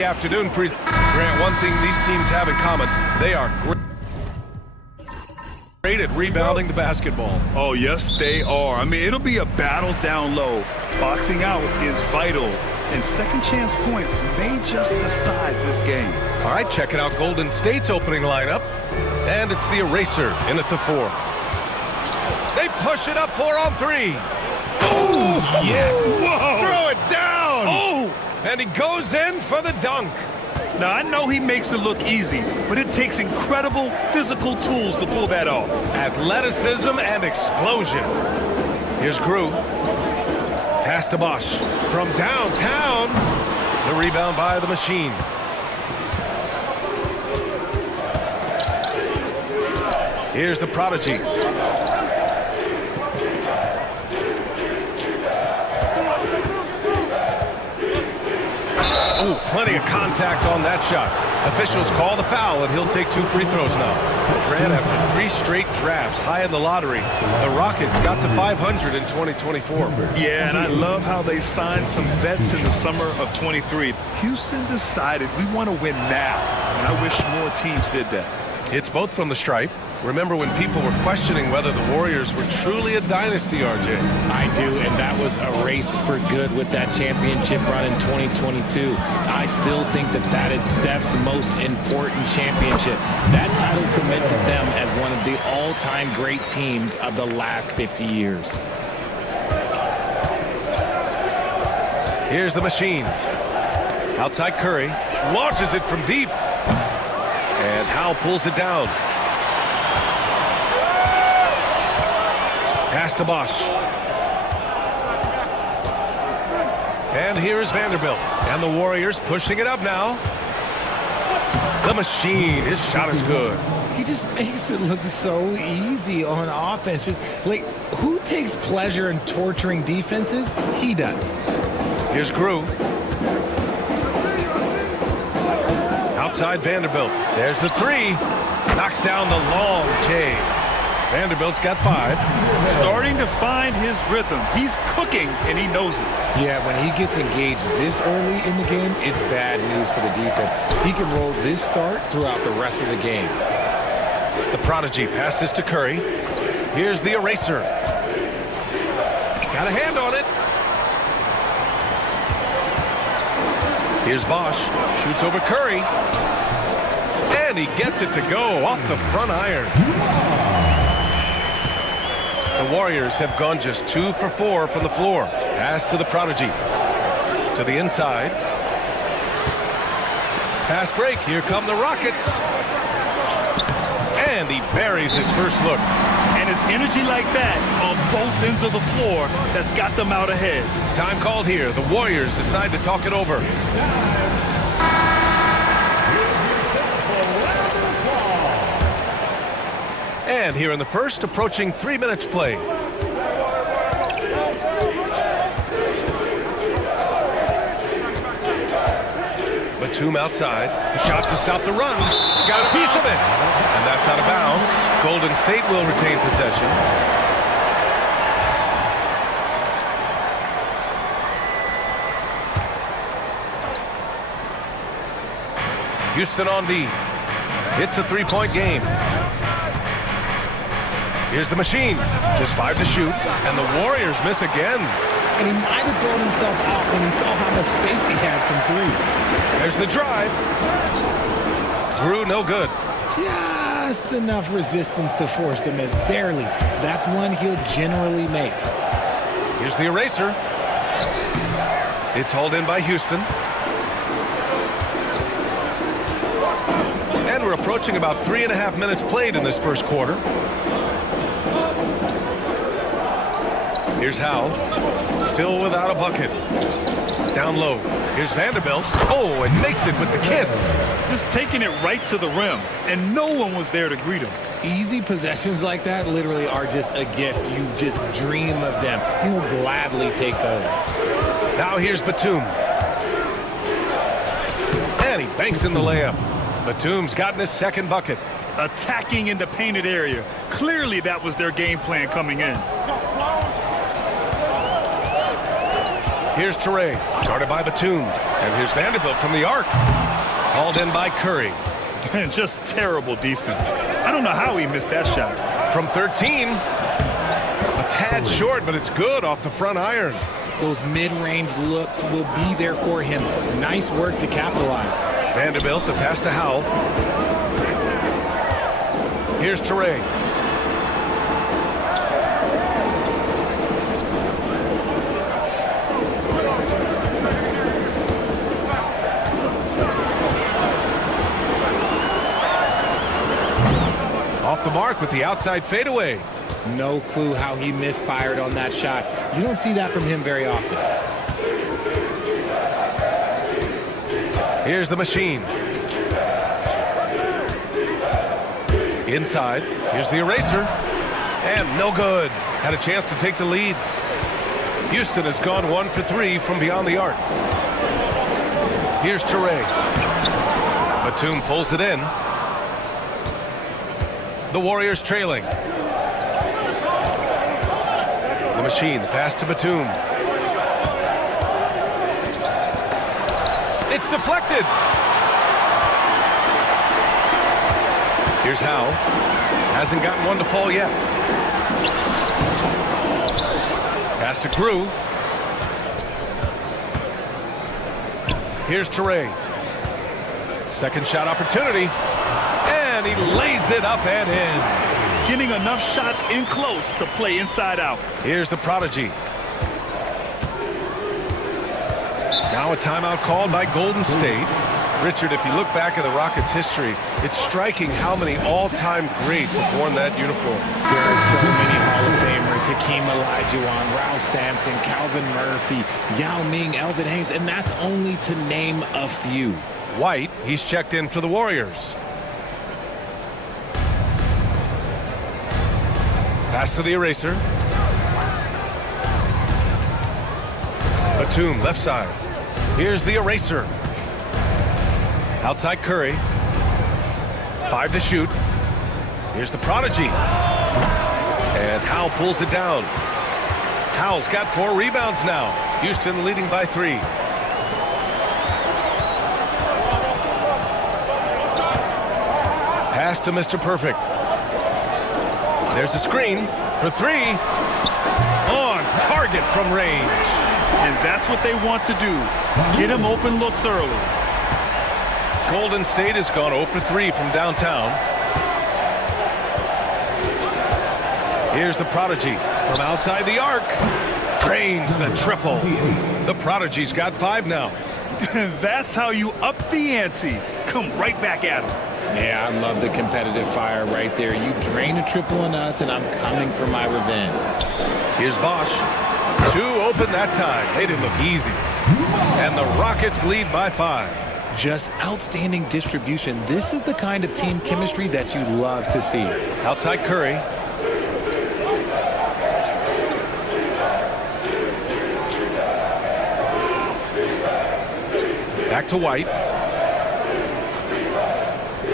Afternoon, Grant, one thing these teams have in common, they are great at rebounding the basketball. Oh, yes, they are. I mean, it'll be a battle down low. Boxing out is vital, and second chance points may just decide this game. All right, checking out Golden State's opening lineup, and it's the eraser in at the 4. They push it up 4 on 3. Oh, yes. Whoa. Throw it down. Oh. And he goes in for the dunk. Now, I know he makes it look easy, but it takes incredible physical tools to pull that off. Athleticism and explosion. Here's Grew. Pass to Bosch. From downtown. The rebound by the machine. Here's the prodigy. Oh, plenty of contact on that shot. Officials call the foul, and he'll take 2 free throws now. Grant, after 3 straight drafts high in the lottery, the Rockets got to 500 in 2024. Yeah, and I love how they signed some vets in the summer of 23. Houston decided we want to win now, and I wish more teams did that. It's both from the stripe. Remember when people were questioning whether the Warriors were truly a dynasty, RJ? I do, and that was erased for good with that championship run in 2022. I still think that is Steph's most important championship. That title cemented them as one of the all-time great teams of the last 50 years. Here's the machine. Outside Curry. Launches it from deep. And Howe pulls it down. Pass to Bosch. And here's Vanderbilt. And the Warriors pushing it up now. The machine. His shot is good. He just makes it look so easy on offense. Like, who takes pleasure in torturing defenses? He does. Here's Grew. Outside Vanderbilt. There's the 3. Knocks down the long J. Vanderbilt's got 5. Starting to find his rhythm. He's cooking, and he knows it. Yeah, when he gets engaged this early in the game, it's bad news for the defense. He can roll this start throughout the rest of the game. The prodigy passes to Curry. Here's the eraser. Got a hand on it. Here's Bosch. Shoots over Curry. And he gets it to go off the front iron. The Warriors have gone just 2 for 4 from the floor. Pass to the prodigy. To the inside. Fast break. Here come the Rockets. And he buries his first look. And it's energy like that on both ends of the floor that's got them out ahead. Time called here. The Warriors decide to talk it over. And here in the first, approaching 3 minutes play. Batum outside. A shot to stop the run. Got a piece of it. And that's out of bounds. Golden State will retain possession. Houston on D. It's a 3-point game. Here's the machine. Just 5 to shoot. And the Warriors miss again. And he might have thrown himself out when he saw how much space he had from 3. There's the drive. Grew, no good. Just enough resistance to force the miss. Barely. That's one he'll generally make. Here's the eraser. It's hauled in by Houston. And we're approaching about 3.5 minutes played in this first quarter. Here's Howe. Still without a bucket. Down low. Here's Vanderbilt. Oh, and makes it with the kiss. Just taking it right to the rim, and no one was there to greet him. Easy possessions like that literally are just a gift. You just dream of them. He'll gladly take those. Now here's Batum. And he banks in the layup. Batum's gotten his second bucket. Attacking in the painted area. Clearly that was their game plan coming in. Here's Toure, guarded by Batum. And here's Vanderbilt from the arc. Hauled in by Curry. Just terrible defense. I don't know how he missed that shot. From 13. A tad short, but it's good off the front iron. Those mid-range looks will be there for him. Nice work to capitalize. Vanderbilt to pass to Howell. Here's Teray. Off the mark with the outside fadeaway. No clue how he misfired on that shot. You don't see that from him very often. Here's the machine. Inside. Here's the eraser. And no good. Had a chance to take the lead. Houston has gone 1 for 3 from beyond the arc. Here's Teray. Batum pulls it in. The Warriors trailing. The machine, the pass to Batum. It's deflected. Here's Howe. Hasn't gotten one to fall yet. Pass to Grew. Here's Teray. Second shot opportunity. And he lays it up and in. Getting enough shots in close to play inside out. Here's the prodigy. Now a timeout called by Golden State. Richard, if you look back at the Rockets' history, it's striking how many all-time greats have worn that uniform. There are so many Hall of Famers. Hakeem Olajuwon, Ralph Sampson, Calvin Murphy, Yao Ming, Elvin Hayes, and that's only to name a few. White, he's checked in for the Warriors. Pass to the eraser. Batum, left side. Here's the eraser. Outside Curry. 5 to shoot. Here's the prodigy. And Howell pulls it down. Howell's got 4 rebounds now. Houston leading by 3. Pass to Mr. Perfect. There's a screen for 3. On target from range. And that's what they want to do. Get him open looks early. Golden State has gone 0 for 3 from downtown. Here's the prodigy from outside the arc. Drains the triple. The prodigy's got 5 now. That's how you up the ante. Come right back at him. Yeah, I love the competitive fire right there. You drain a triple on us, and I'm coming for my revenge. Here's Bosch. 2 open that time. They didn't look easy. And the Rockets lead by 5. Just outstanding distribution. This is the kind of team chemistry that you love to see. Outside Curry. Back to White.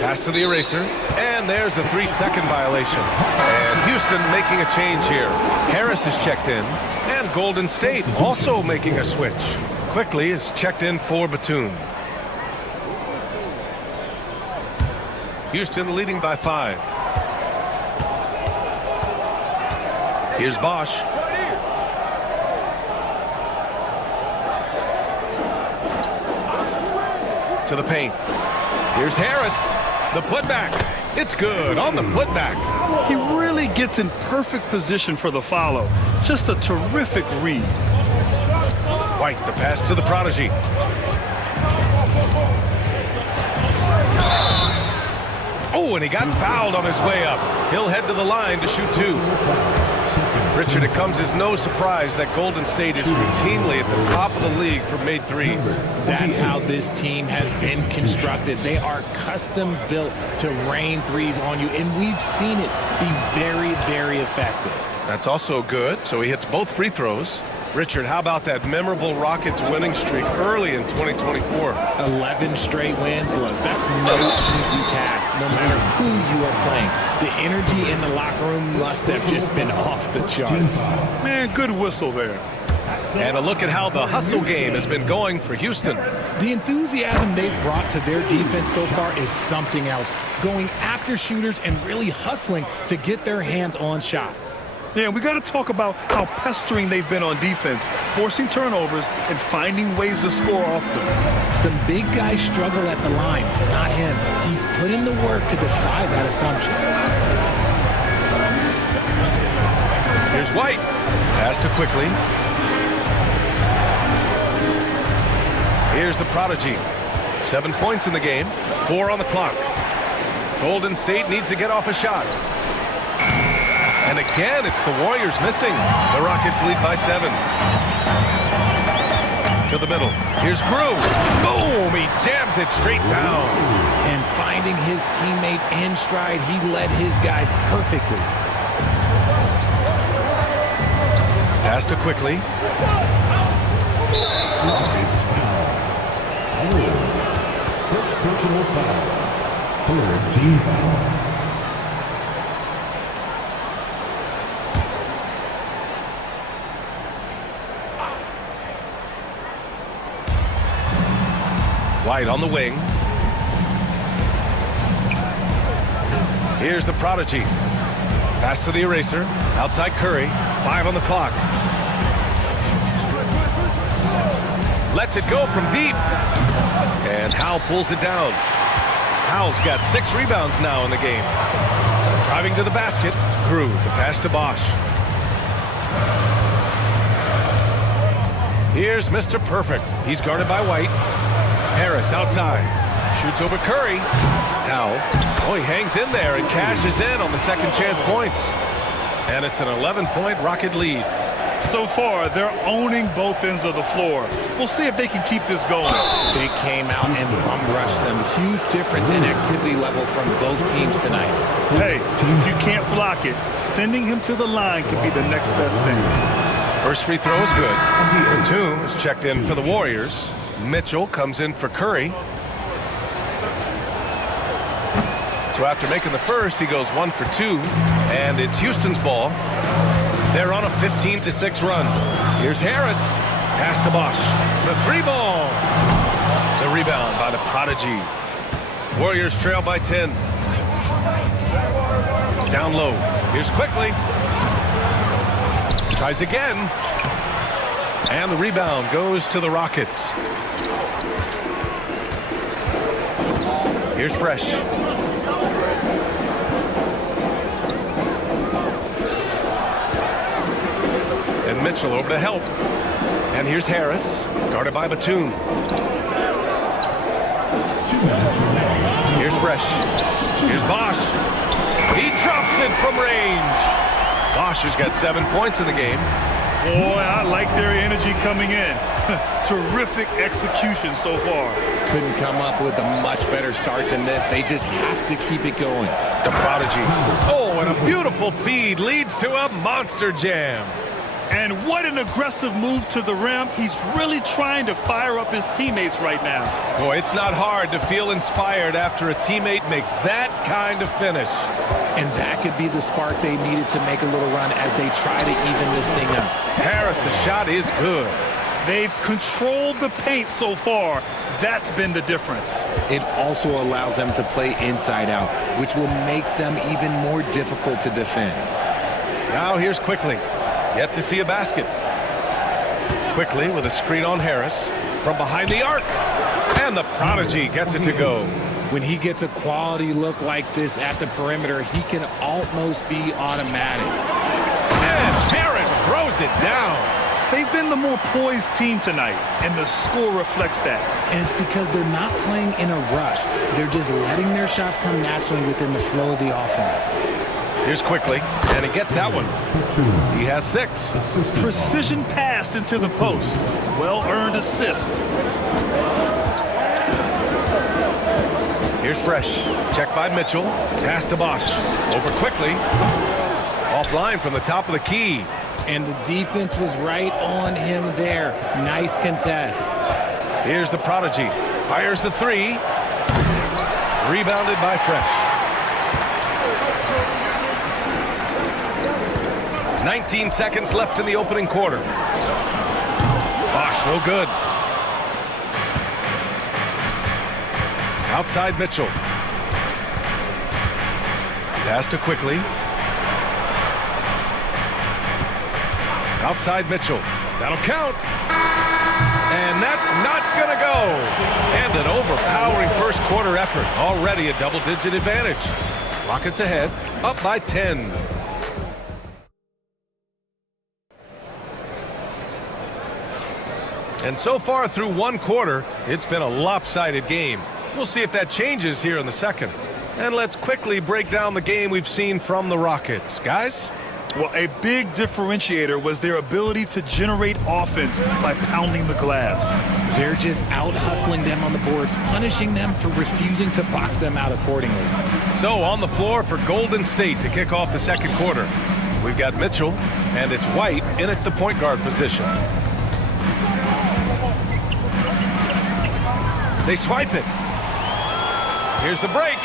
Pass to the eraser. And there's a 3-second violation. And Houston making a change here. Harris is checked in. And Golden State also making a switch. Quickly is checked in for Batum. Houston leading by 5. Here's Bosch. To the paint. Here's Harris. The putback. It's good on the putback. He really gets in perfect position for the follow. Just a terrific read. White, the pass to the prodigy. Oh, and he got fouled on his way up. He'll head to the line to shoot 2. Richard, it comes as no surprise that Golden State is routinely at the top of the league for made threes. That's how this team has been constructed. They are custom built to rain threes on you, and we've seen it be very, very effective. That's also good. So he hits both free throws. Richard, how about that memorable Rockets winning streak early in 2024? 11 straight wins. Look, that's no easy task, no matter who you are playing. The energy in the locker room must have just been off the charts. Man, good whistle there. And a look at how the hustle game has been going for Houston. The enthusiasm they've brought to their defense so far is something else. Going after shooters and really hustling to get their hands on shots. Yeah, we got to talk about how pestering they've been on defense, forcing turnovers and finding ways to score off them. Some big guys struggle at the line, not him. He's put in the work to defy that assumption. Here's White. Pass to Quickly. Here's the prodigy. 7 points in the game, 4 on the clock. Golden State needs to get off a shot. And again, it's the Warriors missing. The Rockets lead by 7. To the middle. Here's Grew. Boom! He jams it straight down. And finding his teammate in stride, he led his guy perfectly. Pass to Quickly. First personal foul. Third team foul. White on the wing. Here's the prodigy. Pass to the eraser. Outside Curry. 5 on the clock. Lets it go from deep. And Howe pulls it down. Howe's got 6 rebounds now in the game. Driving to the basket. Grew. The pass to Bosch. Here's Mr. Perfect. He's guarded by White. Harris outside. Shoots over Curry. Howe. Oh, he hangs in there and cashes in on the second chance points. And it's an 11-point Rocket lead. So far, they're owning both ends of the floor. We'll see if they can keep this going. They came out and bum rushed them. Huge difference in activity level from both teams tonight. Hey, if you can't block it, sending him to the line could be the next best thing. First free throw is good. Batum is checked in for the Warriors. Mitchell comes in for Curry. So after making the first, he goes 1 for 2. And it's Houston's ball. They're on a 15-6 run. Here's Harris. Pass to Bosch. The 3-ball. The rebound by the prodigy. Warriors trail by 10. Down low. Here's Quickly. Tries again. And the rebound goes to the Rockets. Here's Fresh. And Mitchell over to help. And here's Harris, guarded by Batum. Here's Fresh. Here's Bosch. He drops it from range. Bosch has got 7 points in the game. Boy, I like their energy coming in. Terrific execution so far. Couldn't come up with a much better start than this. They just have to keep it going. The prodigy. Oh, and a beautiful feed leads to a monster jam. And what an aggressive move to the rim. He's really trying to fire up his teammates right now. Boy, it's not hard to feel inspired after a teammate makes that kind of finish. And that could be the spark they needed to make a little run as they try to even this thing up. Harris' shot is good. They've controlled the paint so far. That's been the difference. It also allows them to play inside out, which will make them even more difficult to defend. Now here's Quickly. Yet to see a basket. Quickly with a screen on Harris from behind the arc. And the prodigy gets it to go. When he gets a quality look like this at the perimeter, he can almost be automatic. And Harris throws it down. They've been the more poised team tonight, and the score reflects that. And it's because they're not playing in a rush. They're just letting their shots come naturally within the flow of the offense. Here's Quickly, and he gets that one. He has 6. Precision pass into the post. Well-earned assist. Here's Fresh. Checked by Mitchell. Pass to Bosch. Over Quickly. Offline from the top of the key. And the defense was right on him there. Nice contest. Here's the prodigy. Fires the 3. Rebounded by Fresh. 19 seconds left in the opening quarter. Bosh, no good. Outside Mitchell. Pass to Quickly. Outside Mitchell. That'll count. And that's not going to go. And an overpowering first quarter effort. Already a double-digit advantage. Rockets ahead, up by 10. And so far through one quarter, it's been a lopsided game. We'll see if that changes here in the second. And let's quickly break down the game we've seen from the Rockets. Guys? Well, a big differentiator was their ability to generate offense by pounding the glass. They're just out-hustling them on the boards, punishing them for refusing to box them out accordingly. So on the floor for Golden State to kick off the second quarter. We've got Mitchell, and it's White in at the point guard position. They swipe it. Here's the break.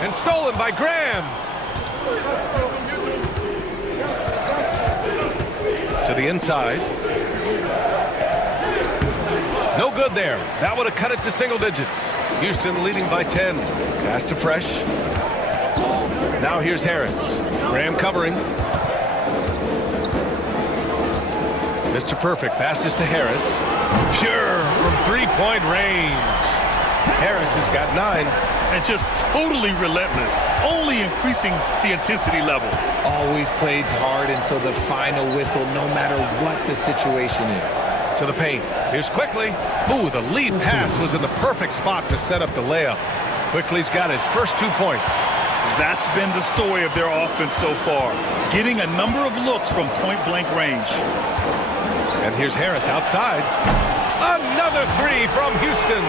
And stolen by Graham. To the inside. No good there. That would have cut it to single digits. Houston leading by 10. Pass to Fresh. Now here's Harris. Graham covering. Mr. Perfect passes to Harris. Pure from three-point range. Harris has got 9. And just totally relentless, only increasing the intensity level. Always plays hard until the final whistle, no matter what the situation is. To the paint. Here's Quickly. Ooh, the lead pass was in the perfect spot to set up the layup. Quickly's got his first 2 points. That's been the story of their offense so far, getting a number of looks from point-blank range. And here's Harris outside. Another 3 from Houston.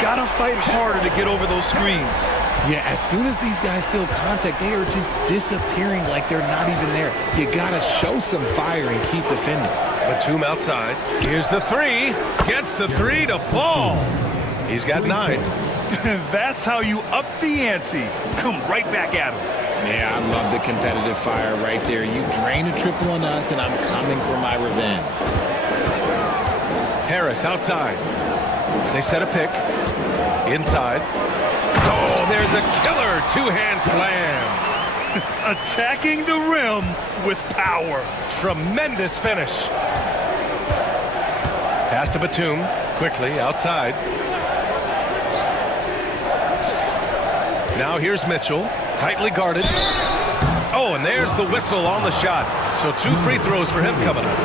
Gotta fight harder to get over those screens. Yeah, as soon as these guys feel contact, they are just disappearing like they're not even there. You gotta show some fire and keep defending. Batum outside. Here's the 3. Gets the 3 to fall. He's got 9. That's how you up the ante. Come right back at him. Yeah, I love the competitive fire right there. You drain a triple on us, and I'm coming for my revenge. Harris outside. They set a pick. Inside. Oh, there's a killer two-hand slam. Attacking the rim with power. Tremendous finish. Pass to Batum. Quickly outside. Now here's Mitchell. Tightly guarded. Oh, and there's the whistle on the shot. So 2 free throws for him coming up.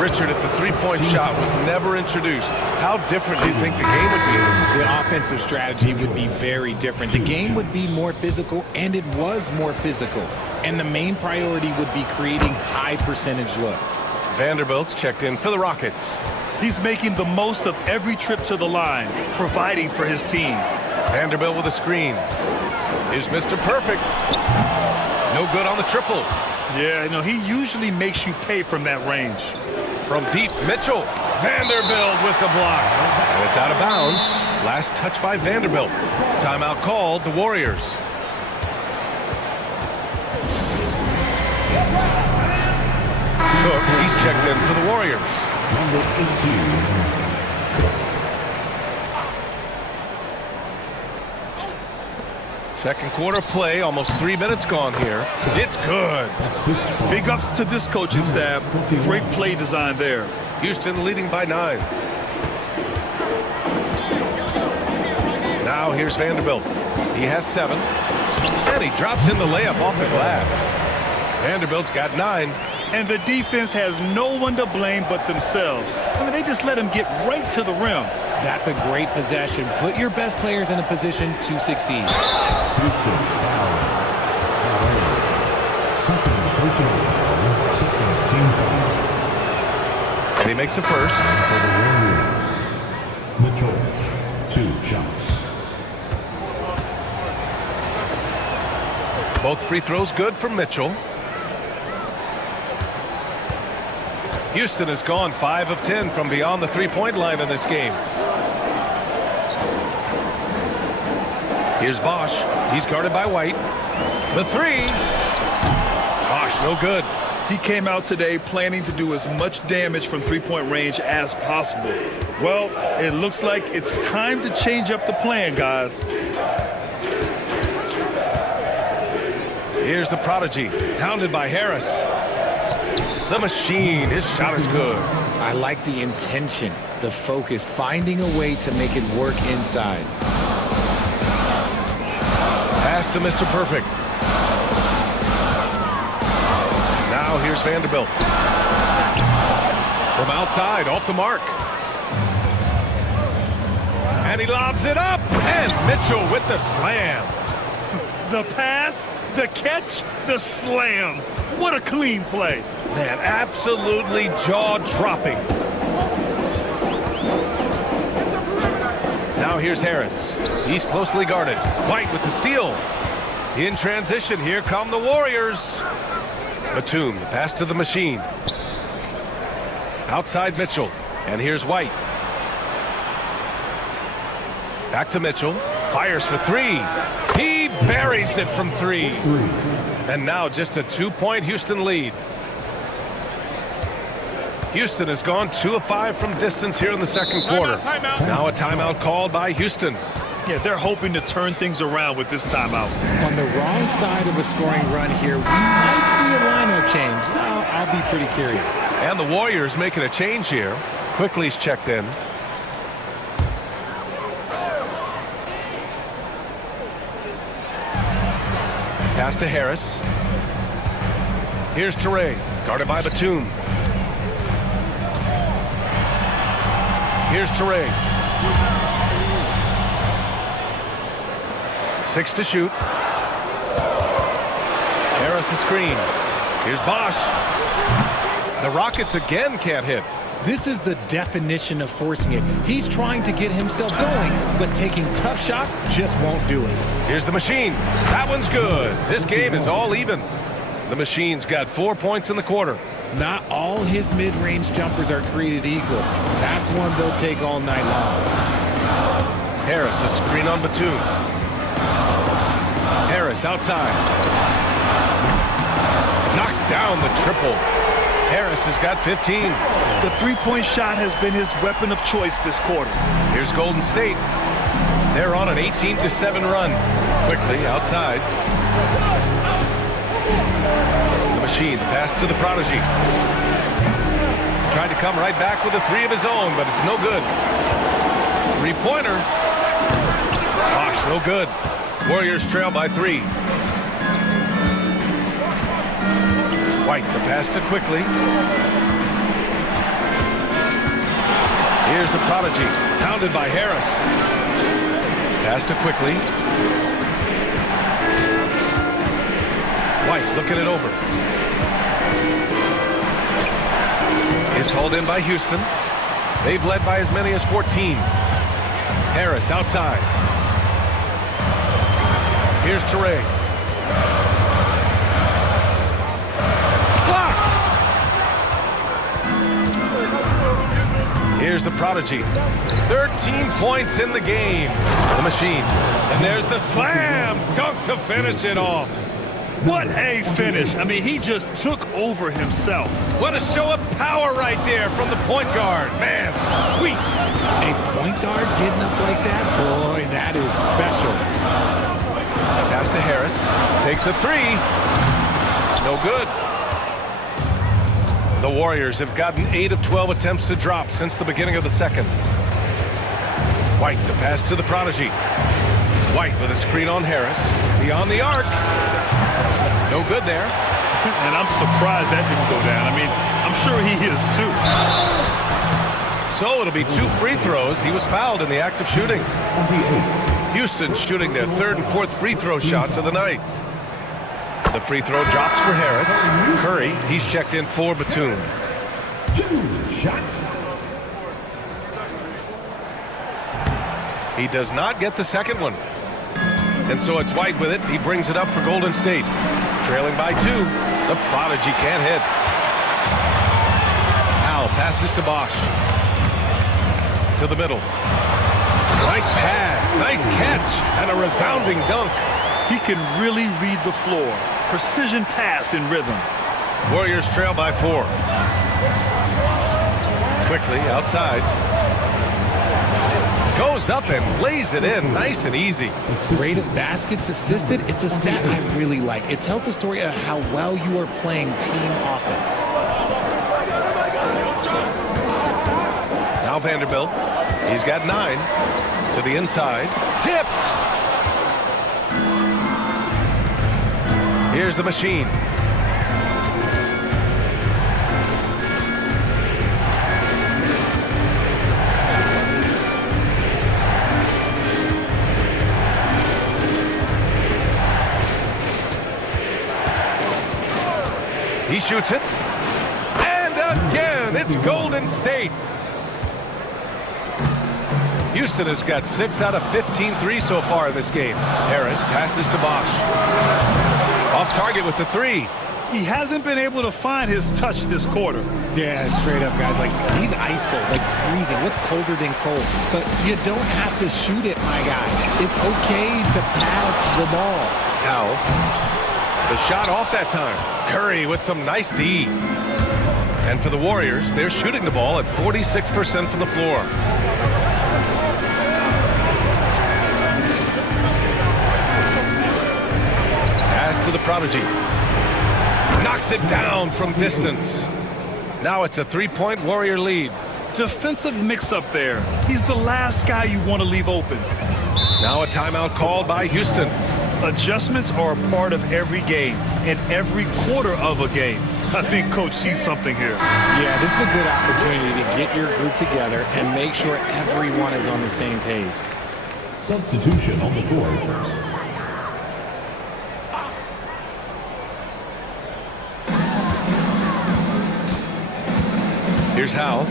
Richard, if the three-point shot was never introduced, how different do you think the game would be? The offensive strategy would be very different. The game would be more physical, and it was more physical. And the main priority would be creating high percentage looks. Vanderbilt's checked in for the Rockets. He's making the most of every trip to the line, providing for his team. Vanderbilt with a screen. Here's Mr. Perfect. No good on the triple. Yeah, no, he usually makes you pay from that range. From deep, Mitchell. Vanderbilt with the block. And it's out of bounds. Last touch by Vanderbilt. Timeout called, the Warriors. Cook, he's checked in for the Warriors. Number 18. Second quarter play, almost 3 minutes gone here. It's good. Big ups to this coaching staff. Great play design there. Houston leading by 9. Now here's Vanderbilt. He has 7. And he drops in the layup off the glass. Vanderbilt's got 9. And the defense has no one to blame but themselves. I mean, they just let him get right to the rim. That's a great possession. Put your best players in a position to succeed. Houston foul. Second personal foul. Second team foul. And he makes a first. For the Warriors, Mitchell, 2 shots. Both free throws good for Mitchell. Houston has gone 5 of 10 from beyond the three-point line in this game. Here's Bosh. He's guarded by White. The 3. Bosh Bosh, no good. He came out today planning to do as much damage from three-point range as possible. Well, it looks like it's time to change up the plan, guys. Here's the prodigy, hounded by Harris. The machine, his shot is good. I like the intention, the focus, finding a way to make it work inside. Pass to Mr. Perfect. Now here's Vanderbilt. From outside, off the mark. And he lobs it up. And Mitchell with the slam. The pass, the catch, the slam. What a clean play. Man, absolutely jaw-dropping. Now here's Harris. He's closely guarded. White with the steal. In transition, here come the Warriors. Batum, the pass to the machine. Outside Mitchell. And here's White. Back to Mitchell. Fires for three. He buries it from three. And now just a 2-point Houston lead. Houston has gone 2 of 5 from distance here in the second quarter. Timeout. Now a timeout called by Houston. Yeah, they're hoping to turn things around with this timeout. On the wrong side of a scoring run here, we might see a lineup change. I'll be pretty curious. And the Warriors making a change here. Quickly's checked in. Pass to Harris. Here's Teray, guarded by Batum. Here's Teray. 6 to shoot. Harris a screen. Here's Bosh. The Rockets again can't hit. This is the definition of forcing it. He's trying to get himself going, but taking tough shots just won't do it. Here's the machine. That one's good. This game is all even. The machine's got 4 points in the quarter. Not all his mid-range jumpers are created equal. That's one they'll take all night long. Harris a screen on Batum. Harris outside. Knocks down the triple. Harris has got 15. The three-point shot has been his weapon of choice this quarter. Here's Golden State. They're on an 18-7 run. Quickly outside. The machine, the pass to the prodigy. Tried to come right back with a three of his own, but it's no good. Three-pointer. Gosh, no good. Warriors trail by 3. White, the pass to Quickly. Here's the prodigy, pounded by Harris. Pass to Quickly. White looking it over. It's hauled in by Houston. They've led by as many as 14. Harris outside. Here's Teray. Blocked! Here's the prodigy. 13 points in the game. The machine. And there's the slam dunk to finish it off. What a finish. I mean, he just took over himself. What a show of power right there from the point guard. Man, sweet. A point guard getting up like that? Boy, that is special. Pass to Harris. Takes a three. No good. The Warriors have gotten 8 of 12 attempts to drop since the beginning of the second. White, the pass to the prodigy. White with a screen on Harris. Beyond the arc. No good there. And I'm surprised that didn't go down. I mean, I'm sure he is too. So it'll be 2 free throws. He was fouled in the act of shooting. Houston shooting their 3rd and 4th free throw shots of the night. The free throw drops for Harris. Curry, he's checked in for Batum. 2 shots. He does not get the second one. And so it's White with it. He brings it up for Golden State. Trailing by 2. The prodigy can't hit. Al passes to Bosh. To the middle. Nice pass. Nice catch. And a resounding dunk. He can really read the floor. Precision pass in rhythm. Warriors trail by 4. Quickly outside. Goes up and lays it in nice and easy. Rate of baskets assisted, it's a stat I really like. It tells the story of how well you are playing team offense. Now Vanderbilt. He's got 9 to the inside. Tipped. Here's the machine. He shoots it. And again, it's Golden State. Houston has got 6 out of 15 threes so far in this game. Harris passes to Bosch. Off target with the 3. He hasn't been able to find his touch this quarter. Yeah, straight up, guys. Like, he's ice cold, like freezing. What's colder than cold? But you don't have to shoot it, my guy. It's okay to pass the ball. Now, the shot off that time. Curry with some nice D. And for the Warriors, they're shooting the ball at 46% from the floor. Pass to the prodigy. Knocks it down from distance. Now it's a 3-point Warrior lead. Defensive mix-up there. He's the last guy you want to leave open. Now a timeout called by Houston. Adjustments are a part of every game and every quarter of a game. I think Coach sees something here. Yeah, this is a good opportunity to get your group together and make sure everyone is on the same page. Substitution on the court. Here's Howell.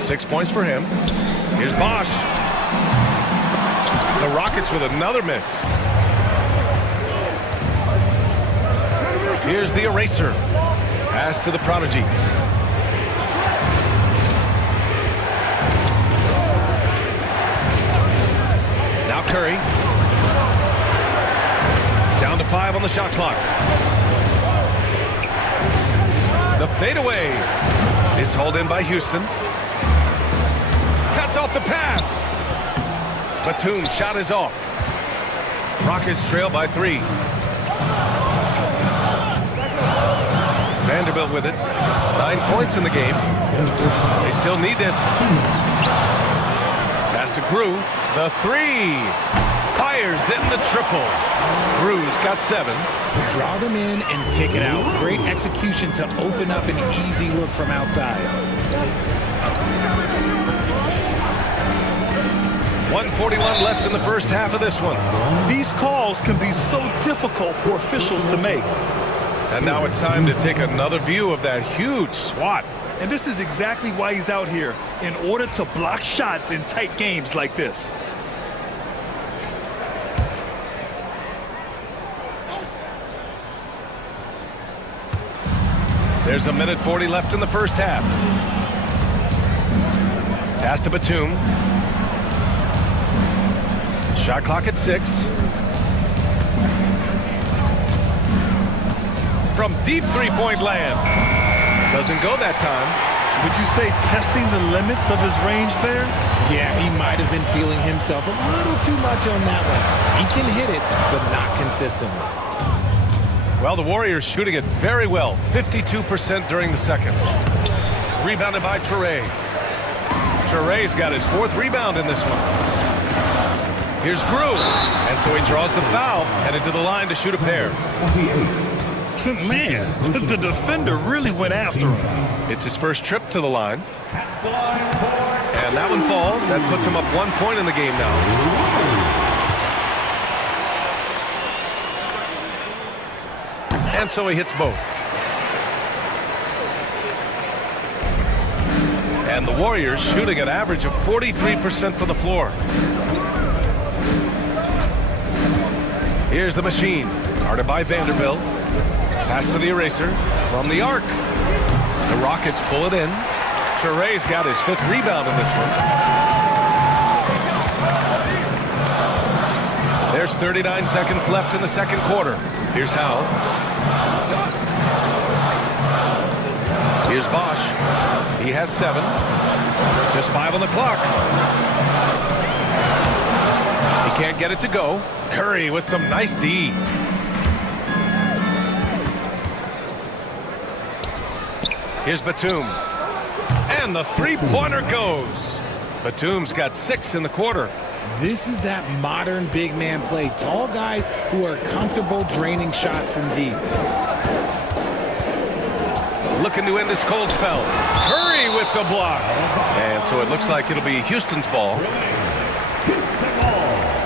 6 points for him. Here's Bosch. The Rockets with another miss. Here's the eraser. Pass to the prodigy. Now Curry. Down to 5 on the shot clock. The fadeaway. It's hauled in by Houston. Cuts off the pass. Batum's shot is off. Rockets trail by 3. Vanderbilt with it. 9 points in the game. They still need this. Pass to Grew. The 3. Fires in the triple. Grew's got 7. Draw them in and kick it out. Great execution to open up an easy look from outside. 1:41 left in the first half of this one. These calls can be so difficult for officials to make. And now it's time to take another view of that huge swat. And this is exactly why he's out here, in order to block shots in tight games like this. There's 1:40 left in the first half. Pass to Batum. Shot clock at 6. From deep three-point land. Doesn't go that time. Would you say testing the limits of his range there? Yeah, he might have been feeling himself a little too much on that one. He can hit it, but not consistently. Well, the Warriors shooting it very well. 52% during the second. Rebounded by Toure. Toure's got his 4th rebound in this one. Here's Grew. And so he draws the foul, headed to the line to shoot a pair. Man, the defender really went after him. It's his first trip to the line. And that one falls. That puts him up 1 point in the game now. And so he hits both. And the Warriors shooting an average of 43% from the floor. Here's the machine. Guarded by Vanderbilt. Pass to the eraser from the arc. The Rockets pull it in. Toure's got his 5th rebound in this one. There's 39 seconds left in the second quarter. Here's Howell. Here's Bosch. He has 7. Just 5 on the clock. He can't get it to go. Curry with some nice D. Here's Batum. And the three-pointer goes. Batum's got 6 in the quarter. This is that modern big man play. Tall guys who are comfortable draining shots from deep. Looking to end this cold spell. Curry with the block. And so it looks like it'll be Houston's ball.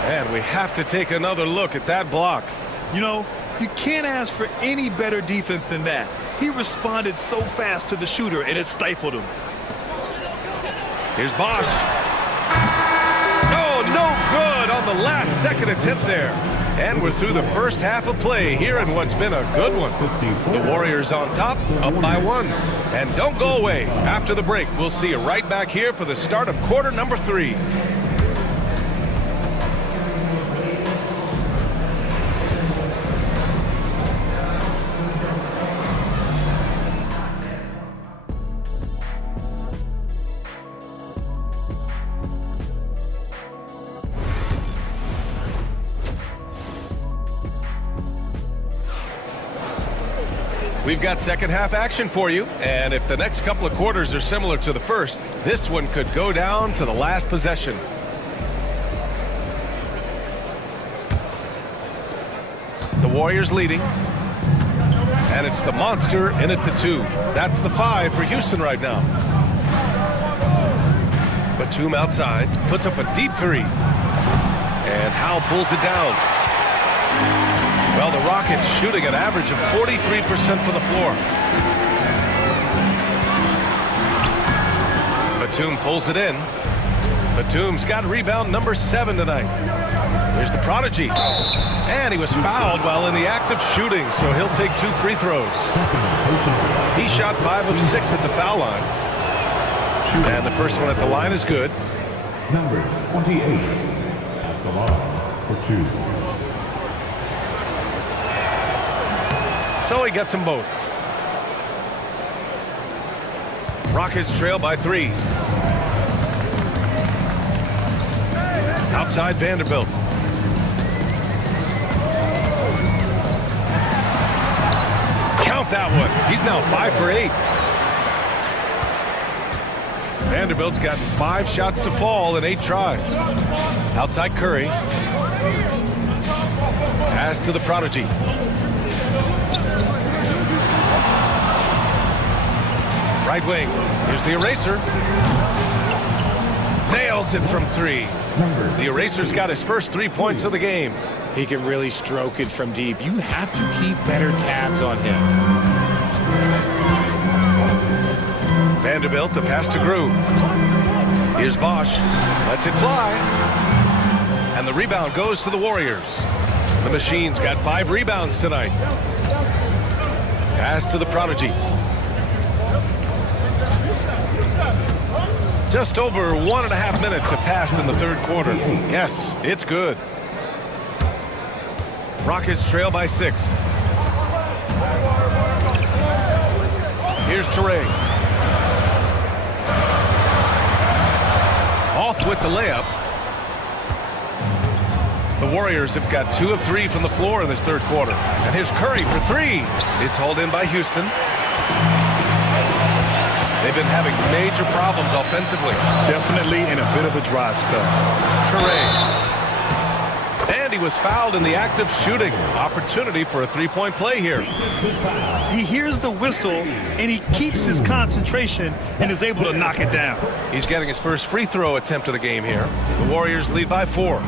And we have to take another look at that block. You know, you can't ask for any better defense than that. He responded so fast to the shooter, and it stifled him. Here's Bosch. Oh, no good on the last second attempt there. And we're through the first half of play here in what's been a good one. The Warriors on top, up by 1. And don't go away. After the break, we'll see you right back here for the start of quarter number 3. We've got second half action for you, and if the next couple of quarters are similar to the first, this one could go down to the last possession. The Warriors leading, and it's the monster in at the 2. That's the 5 for Houston right now. Batum outside, puts up a deep 3, and Howell pulls it down. Well, the Rockets shooting an average of 43% from the floor. Batum pulls it in. Batum's got rebound number 7 tonight. There's the prodigy. And he was fouled while in the act of shooting, so he'll take 2 free throws. He shot 5 of 6 at the foul line. And the first one at the line is good. Number 28 at the line for 2. So he gets them both. Rockets trail by 3. Outside Vanderbilt. Count that one. He's now 5 for 8. Vanderbilt's gotten 5 shots to fall in 8 tries. Outside Curry. Pass to the prodigy. Right wing. Here's the eraser. Nails it from 3. The eraser's got his first 3 points of the game. He can really stroke it from deep. You have to keep better tabs on him. Vanderbilt, the pass to Grew. Here's Bosch. Lets it fly. And the rebound goes to the Warriors. The Machine's got 5 rebounds tonight. Pass to the prodigy. Just over 1.5 minutes have passed in the third quarter. Yes, it's good. Rockets trail by 6. Here's Teray. Off with the layup. The Warriors have got 2 of 3 from the floor in this third quarter. And here's Curry for 3. It's hauled in by Houston. They've been having major problems offensively. Definitely in a bit of a dry spell. Teray. And he was fouled in the act of shooting. Opportunity for a 3-point play here. He hears the whistle, and he keeps his concentration and is able to knock it down. He's getting his first free throw attempt of the game here. The Warriors lead by 4.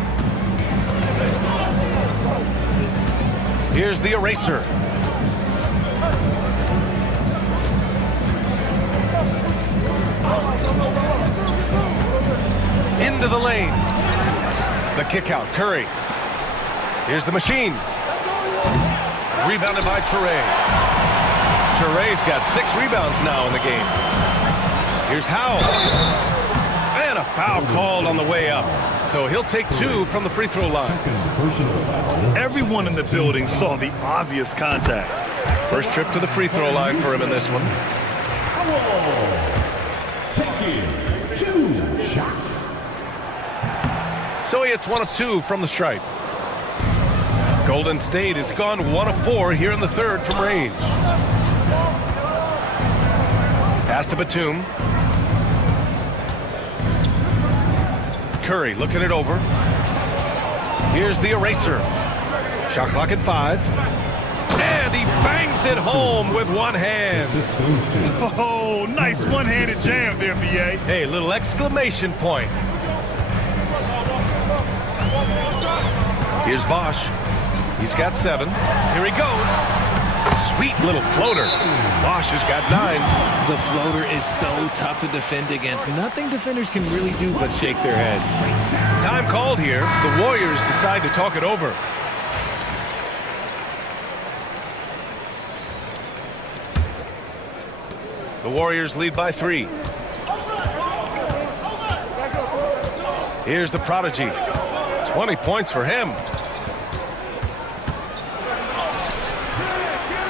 Here's the eraser. Into the lane. The kick out, Curry. Here's the Machine. Rebounded by Teray. Teray's got 6 rebounds now in the game. Here's Howell. And a foul called on the way up. So he'll take 2 from the free throw line. Everyone in the building saw the obvious contact. First trip to the free throw line for him in this one. 2 shots. So he hits 1 of 2 from the stripe. Golden State has gone 1 of 4 here in the third from range. Pass to Batum. Curry looking it over. Here's the eraser. Shot clock at 5. And he bangs it home with one hand. Assist goes to Oh, nice one-handed jam there, B.A. Hey, little exclamation point. Here's Bosch. He's got 7. Here he goes. Sweet little floater. Bosch has got 9. The floater is so tough to defend against. Nothing defenders can really do but shake their heads. Time called here. The Warriors decide to talk it over. The Warriors lead by 3. Here's the prodigy. 20 points for him.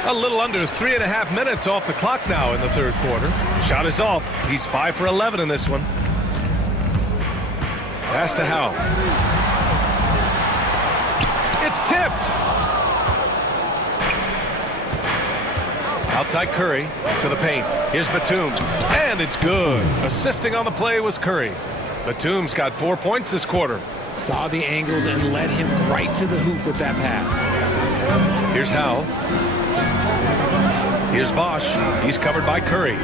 A little under 3.5 minutes off the clock now in the third quarter. Shot is off. He's 5 for 11 in this one. Pass to Howe. It's tipped. Outside Curry to the paint. Here's Batum. And it's good. Assisting on the play was Curry. Batum's got 4 points this quarter. Saw the angles and led him right to the hoop with that pass. Here's Howe. Here's Bosch. He's covered by Curry.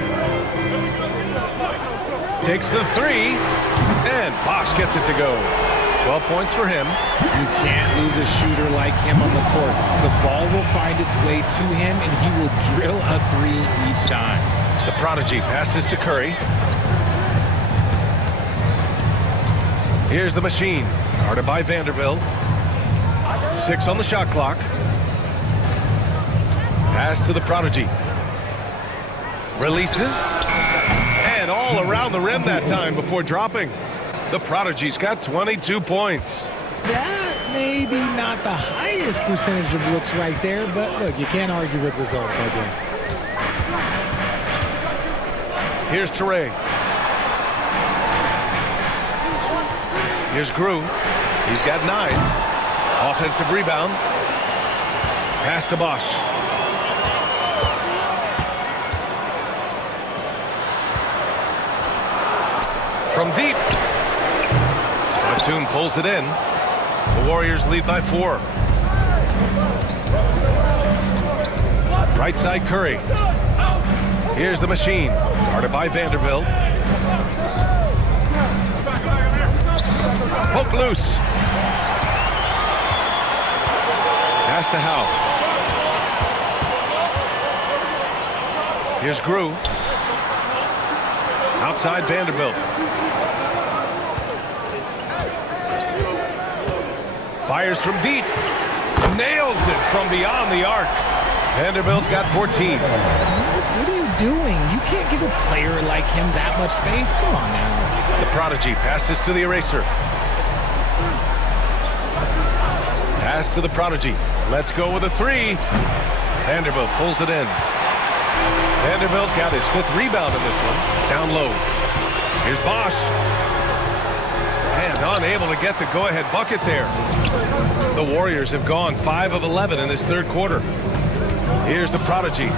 Takes the 3. And Bosch gets it to go. 12 points for him. You can't lose a shooter like him on the court. The ball will find its way to him, and he will drill a 3 each time. The prodigy passes to Curry. Here's the machine. Guarded by Vanderbilt. 6 on the shot clock. Pass to the prodigy. Releases. And all around the rim that time before dropping. The prodigy's got 22 points. That may be not the highest percentage of looks right there, but look, you can't argue with results, I guess. Here's Teray. Here's Grew. He's got 9. Offensive rebound. Pass to Bosch. From deep. Batum pulls it in. The Warriors lead by 4. Right side Curry. Here's the machine. Guarded by Vanderbilt. Poke loose. Pass to Howe. Here's Grew. Outside Vanderbilt. Fires from deep. Nails it from beyond the arc. Vanderbilt's got 14. What are you doing? You can't give a player like him that much space. Come on now. The prodigy passes to the eraser. Pass to the prodigy. Let's go with a 3. Vanderbilt pulls it in. Vanderbilt's got his 5th rebound in this one. Down low. Here's Bosch. And unable to get the go-ahead bucket there. The Warriors have gone 5 of 11 in this third quarter. Here's the prodigy.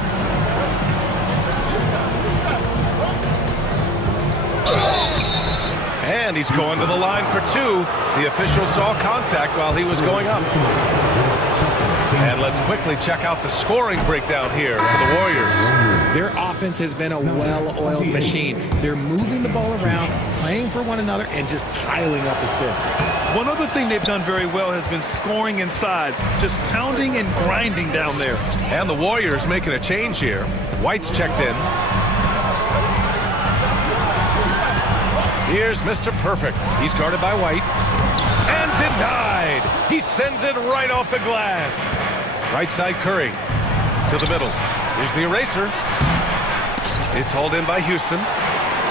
And he's going to the line for 2. The official saw contact while he was going up. And let's quickly check out the scoring breakdown here for the Warriors. Their offense has been a well-oiled machine. They're moving the ball around, playing for one another, and just piling up assists. One other thing they've done very well has been scoring inside, just pounding and grinding down there. And the Warriors making a change here. White's checked in. Here's Mr. Perfect. He's guarded by White. And denied. He sends it right off the glass. Right side Curry. To the middle. Here's the eraser. It's hauled in by Houston.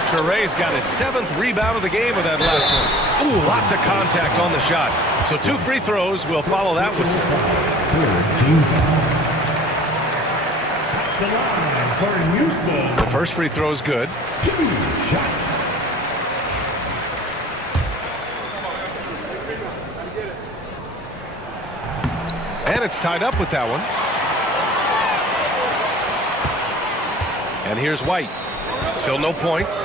Teray's got his 7th rebound of the game with that last one. Ooh, lots of contact on the shot. So 2 free throws will follow that whistle. the line for Houston. The first free throw is good. 2 shots. And it's tied up with that one. And here's White. Still no points.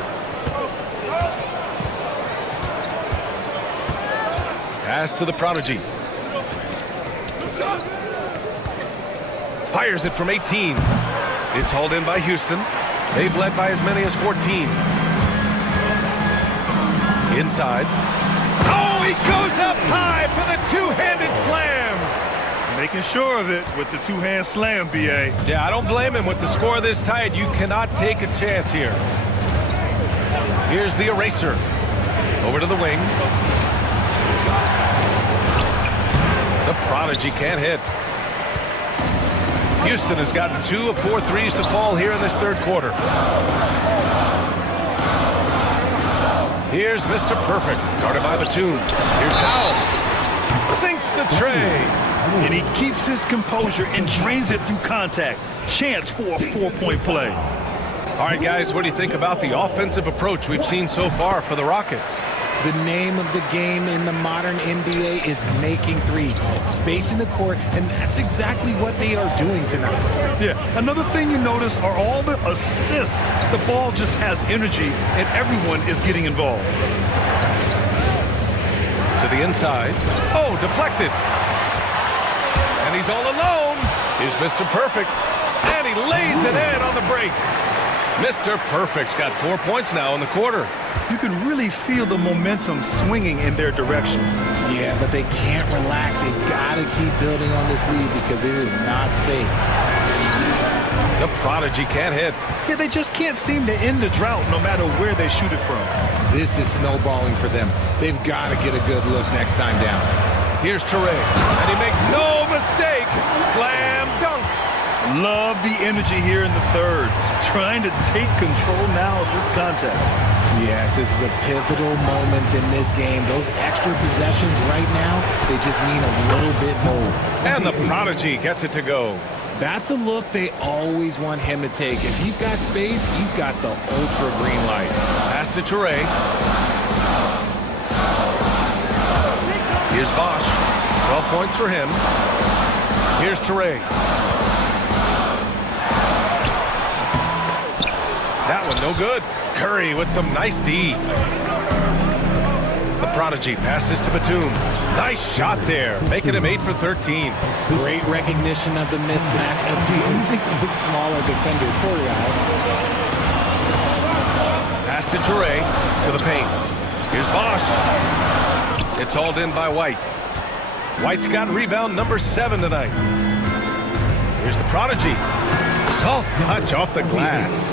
Pass to the prodigy. Fires it from 18. It's hauled in by Houston. They've led by as many as 14. Inside. Oh, he goes up high for the two-handed slam. Making sure of it with the two-hand slam, B.A. Yeah, I don't blame him. With the score this tight, you cannot take a chance here. Here's the eraser. Over to the wing. The prodigy can't hit. Houston has gotten 2 of 4 threes to fall here in this third quarter. Here's Mr. Perfect, guarded by Batum. Here's Howell. Sinks the tray. And he keeps his composure and drains it through contact. Chance for a 4-point play. All right, guys, what do you think about the offensive approach we've seen so far for the Rockets? The name of the game in the modern NBA is making threes, spacing the court, and that's exactly what they are doing tonight. Yeah, another thing you notice are all the assists. The ball just has energy, and everyone is getting involved. To the inside. Oh, deflected. And he's all alone. Here's Mr. Perfect. And he lays it in on the break. Mr. Perfect's got 4 points now in the quarter. You can really feel the momentum swinging in their direction. Yeah, but they can't relax. They've got to keep building on this lead because it is not safe. The prodigy can't hit. Yeah, they just can't seem to end the drought no matter where they shoot it from. This is snowballing for them. They've got to get a good look next time down. Here's Toure, and he makes no mistake. Slam dunk. Love the energy here in the third. Trying to take control now of this contest. Yes, this is a pivotal moment in this game. Those extra possessions right now, they just mean a little bit more. And the prodigy gets it to go. That's a look they always want him to take. If he's got space, he's got the ultra green light. Pass to Toure. Here's Bosch. 12 points for him. Here's Toure. That one no good. Curry with some nice D. The prodigy passes to Batum. Nice shot there, making him 8 for 13. Great recognition of the mismatch, abusing the smaller defender. Poor guy. Pass to Toure, to the paint. Here's Bosch. It's hauled in by White. White's got rebound number 7 tonight. Here's the prodigy. Soft touch off the glass.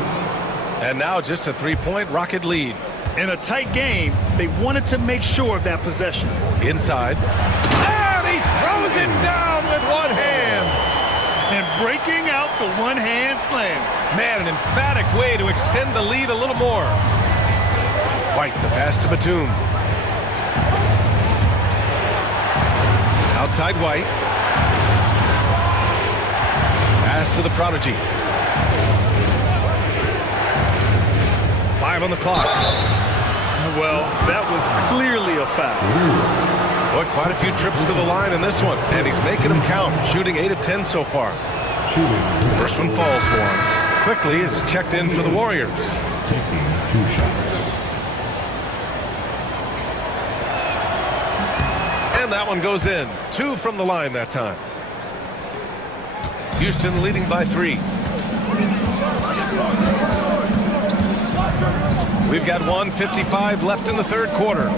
And now just a 3-point Rocket lead. In a tight game, they wanted to make sure of that possession. Inside. And he throws it down with one hand. And breaking out the one-hand slam. Man, an emphatic way to extend the lead a little more. White, the pass to Batum. Outside White. Pass to the prodigy. 5 on the clock. Well, that was clearly a foul. Boy, quite a few trips to the line in this one, and he's making them count, shooting 8 of 10 so far. First one falls for him. Quickly is checked in for the Warriors. Taking 2 shots. And that one goes in. 2 from the line that time. Houston leading by 3. We've got 1:55 left in the third quarter.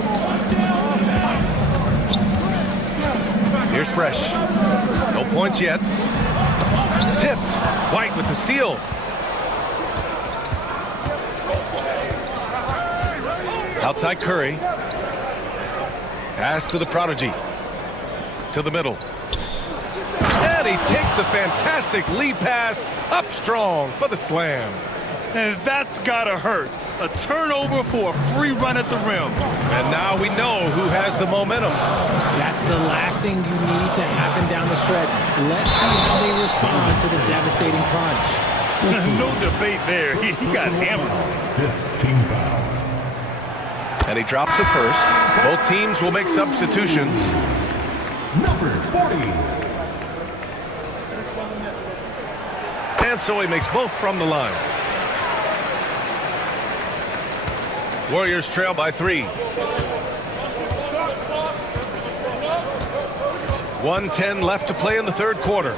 Here's Fresh. No points yet. Tipped. White with the steal. Outside Curry. Pass to the prodigy. To the middle. And he takes the fantastic lead pass up strong for the slam. And that's gotta hurt. A turnover for a free run at the rim. And now we know who has the momentum. That's the last thing you need to happen down the stretch. Let's see how they respond to the devastating punch. No debate there. He got hammered. 15 foul. And he drops it first. Both teams will make substitutions. Number 40. And so he makes both from the line. Warriors trail by 3. 1:10 left to play in the third quarter.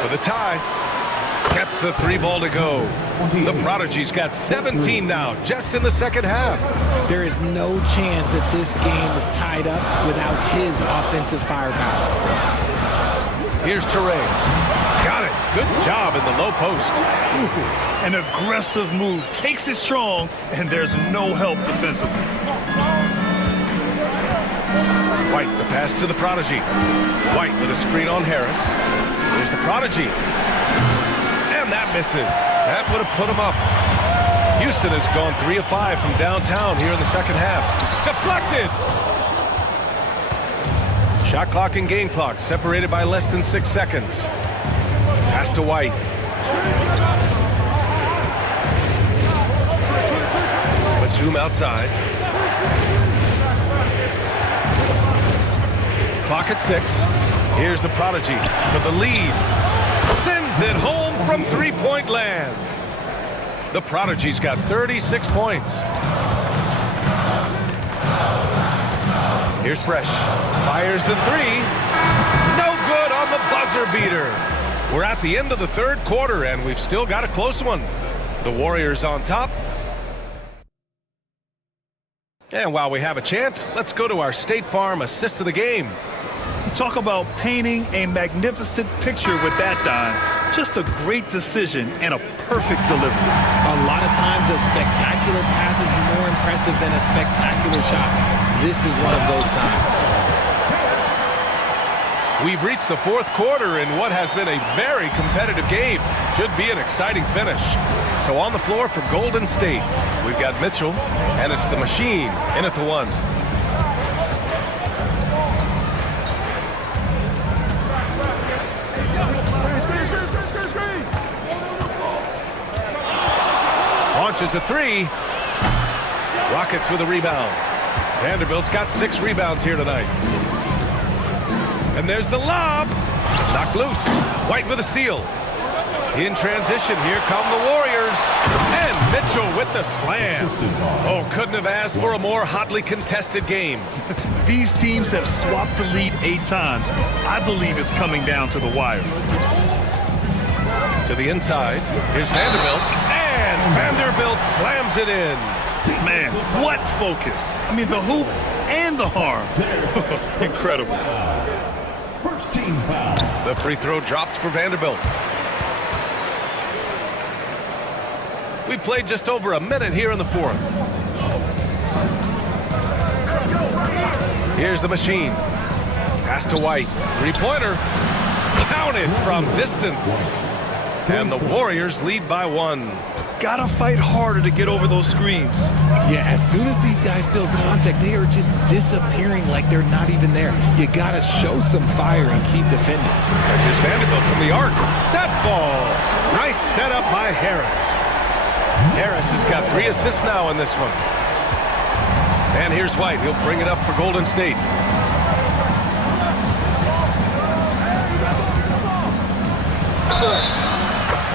For the tie. Gets the 3 ball to go. The Prodigy's got 17 now, just in the second half. There is no chance that this game is tied up without his offensive firepower. Here's Teray. Got it. Good job in the low post. An aggressive move. Takes it strong, and there's no help defensively. White, the pass to the Prodigy. White with a screen on Harris. Here's the Prodigy. And that misses. That would have put him up. Houston has gone 3 of 5 from downtown here in the second half. Deflected! Shot clock and game clock separated by less than 6 seconds. Pass to White. Batum outside. Clock at 6. Here's the Prodigy for the lead. Sends it home from three-point land. The Prodigy's got 36 points. Here's Fresh. Fires the 3. No good on the buzzer beater. We're at the end of the third quarter, and we've still got a close one. The Warriors on top. And while we have a chance, let's go to our State Farm assist of the game. Talk about painting a magnificent picture with that dime. Just a great decision and a perfect delivery. A lot of times a spectacular pass is more impressive than a spectacular shot. This is one of those times. We've reached the fourth quarter in what has been a very competitive game. Should be an exciting finish. So on the floor for Golden State, we've got Mitchell, and it's the Machine in at the 1. Launches a 3. Rockets with a rebound. Vanderbilt's got 6 rebounds here tonight. And there's the lob. Knocked loose. White with a steal. In transition, here come the Warriors. And Mitchell with the slam. Oh, couldn't have asked for a more hotly contested game. These teams have swapped the lead 8 times. I believe it's coming down to the wire. To the inside. Here's Vanderbilt. And Vanderbilt slams it in. Man, what focus. I mean, the hoop and the harm. Incredible. First team foul. The free throw drops for Vanderbilt. We played just over a minute here in the fourth. Here's the Machine. Pass to White. Three-pointer. Counted from distance. And the Warriors lead by 1. Gotta fight harder to get over those screens. Yeah, as soon as these guys feel contact, they are just disappearing like they're not even there. You gotta show some fire and keep defending. And here's Vanderbilt from the arc. That falls. Nice setup by Harris. Harris has got 3 assists now in this one. And here's White. He'll bring it up for Golden State.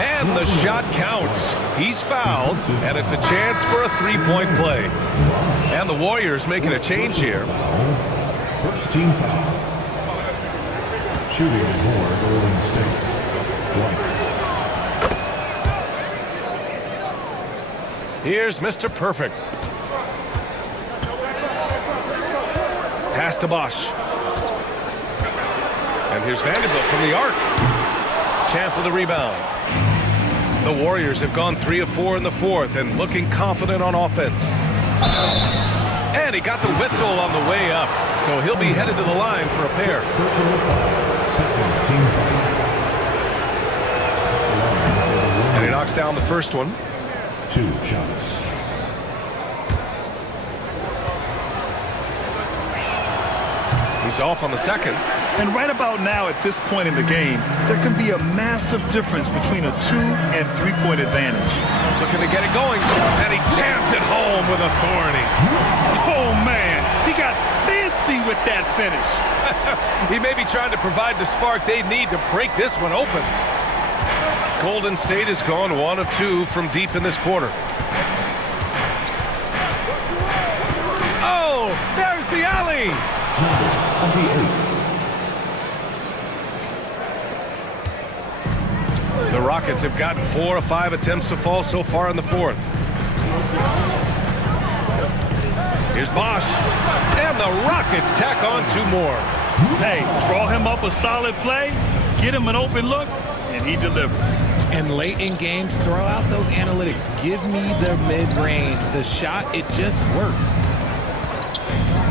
And the shot counts. He's fouled, and it's a chance for a 3-point play. And the Warriors making a change here. First team foul. Shooting for Golden State. White. Here's Mr. Perfect. Pass to Bosch. And here's Vanderbilt from the arc. Champ with a rebound. The Warriors have gone 3 of 4 in the fourth and looking confident on offense. And he got the whistle on the way up, so he'll be headed to the line for a pair. Second team foul. And he knocks down the first one. 2 shots. He's off on the second. And right about now, at this point in the game, there can be a massive difference between a 2- and 3-point advantage. Looking to get it going, and he jams it home with authority. Oh, man, he got fancy with that finish. He may be trying to provide the spark they need to break this one open. Golden State has gone 1 of 2 from deep in this quarter. Oh, there's the alley. 28. The Rockets have gotten 4 of 5 attempts to fall so far in the fourth. Here's Bosch, and the Rockets tack on 2 more. Hey, draw him up a solid play, get him an open look, and he delivers. And late in games, throw out those analytics. Give me the mid-range. The shot, it just works.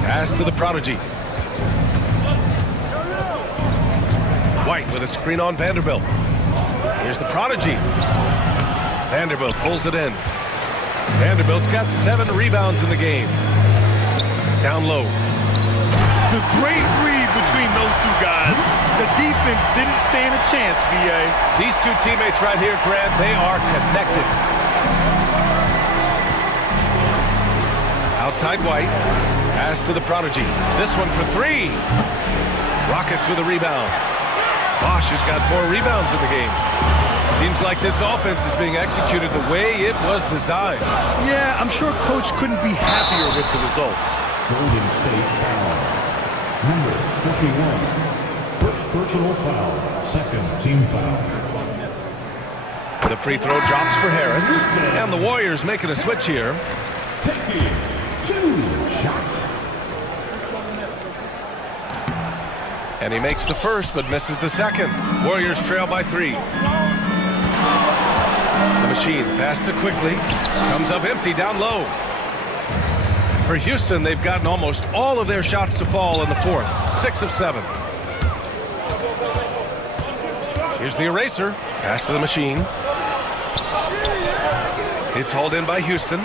Pass to the prodigy. White with a screen on Vanderbilt. Here's the prodigy. Vanderbilt pulls it in. Vanderbilt's got 7 rebounds in the game. Down low. The great read between those two guys. The defense didn't stand a chance, B.A. These two teammates right here, Grant, they are connected. Outside White. Pass to the prodigy. This one for 3. Rockets with a rebound. Bosch has got 4 rebounds in the game. Seems like this offense is being executed the way it was designed. Yeah, I'm sure Coach couldn't be happier with the results. Golden State foul. Number 51. First personal foul. Second team foul. The free throw drops for Harris. And the Warriors making a switch here. Taking 2 shots. And he makes the first but misses the second. Warriors trail by 3. The machine pass to quickly. Comes up empty down low. For Houston, they've gotten almost all of their shots to fall in the fourth. 6 of 7. Here's the eraser. Pass to the machine. It's hauled in by Houston.